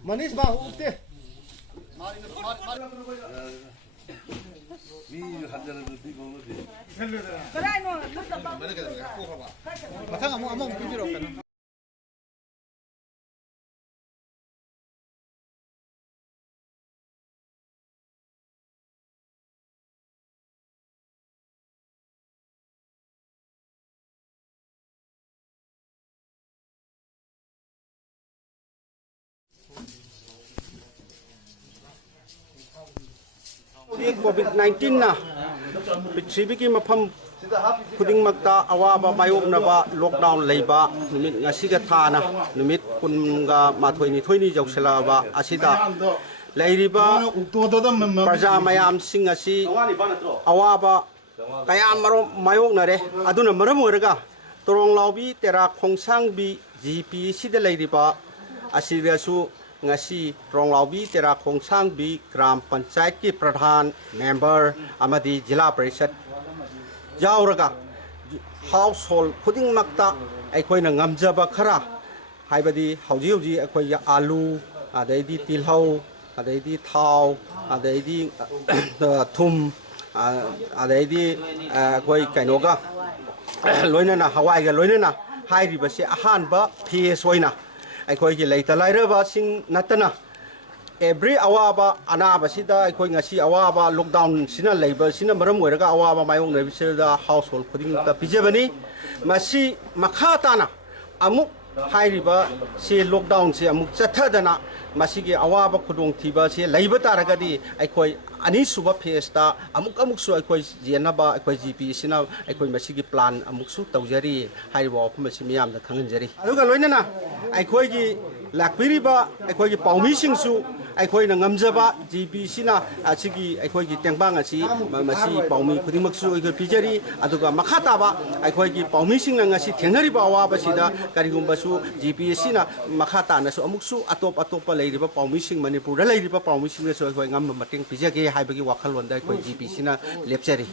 Manis bah ukte. Matang among bibiro ka na. COVID-19 na Pitribi ki mafam khuding magta awaba mayok na ba lockdown leiba numit ngasiga thana numit kunga mathoini thoini jawsela ba asida leiriba praja mayam sing asi awaba kaya maro mayok na re aduna maram oraga torong lawbi tera khongsang bi GP sida leiriba asida su ngasi Ronglaubi tera khongsang bi gram panchayat ki pradhan member amadi jila parishad yauraga household khuding makta aikoi na ngamjaba khara haibadi hauji hauji aikoi ya alu adaidi tilhau adaidi thau adaidi thum adaidi aikoi kainoga loinana hawai ga loinana hairiba se ahanba phase oina aikoi gi leita lairaba sing natana every awaba anaba sida aikoi ngasi awaba lockdown sina leiba sina maram oiraga awaba mayong nei bisida household khuding ta pijebani masi makhatana amuk hairiba se lockdown se amuk chathadana masi gi awaba khudong thiba se leiba taragadi aikoi ani suba phesta amuk su aikoi jenaba aikoi GP sina aikoi masi gi plan amuk su tawjari haiwa masi miyam da khanganjari aduga loinana aikoi gi lakpiriba aikoi gi paumi singsu aikoi na ngamjaba GP sina asigi aikoi gi tengbang asi masi paumi khudimak su aikoi pijari aduga makhataba aikoi gi paumi singna ngasi thenariba awaba sida karigumba su GP sina makhata na su amuk su atop leiriba paumi sing manipur da leiriba paumi sing su aikoi ngam mating pijage haibagi wakhalwanda aikoi GP sina lepchari